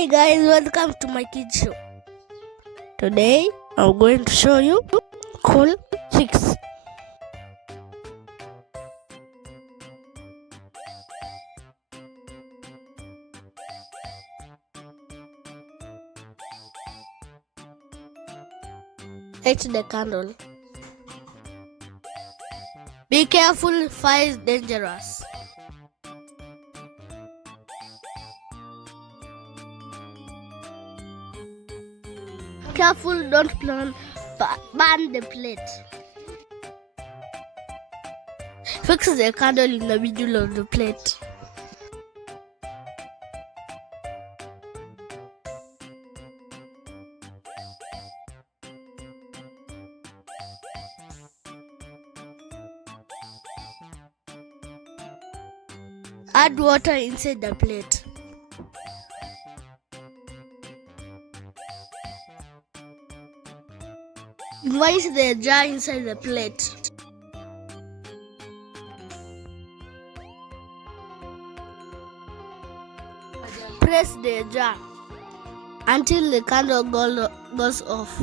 Hi guys, welcome to my kids show. Today I'm going to show you cool tricks. Light the candle. Be careful, fire is dangerous. Careful, don't burn the plate. Fix the candle in the middle of the plate. Add water inside the plate. Place the jar inside the plate. Press the jar until the candle goes off.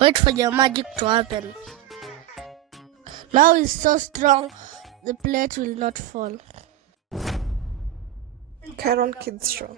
Wait for your magic to happen. Now it's so strong, the plate will not fall. Karen Kids Show.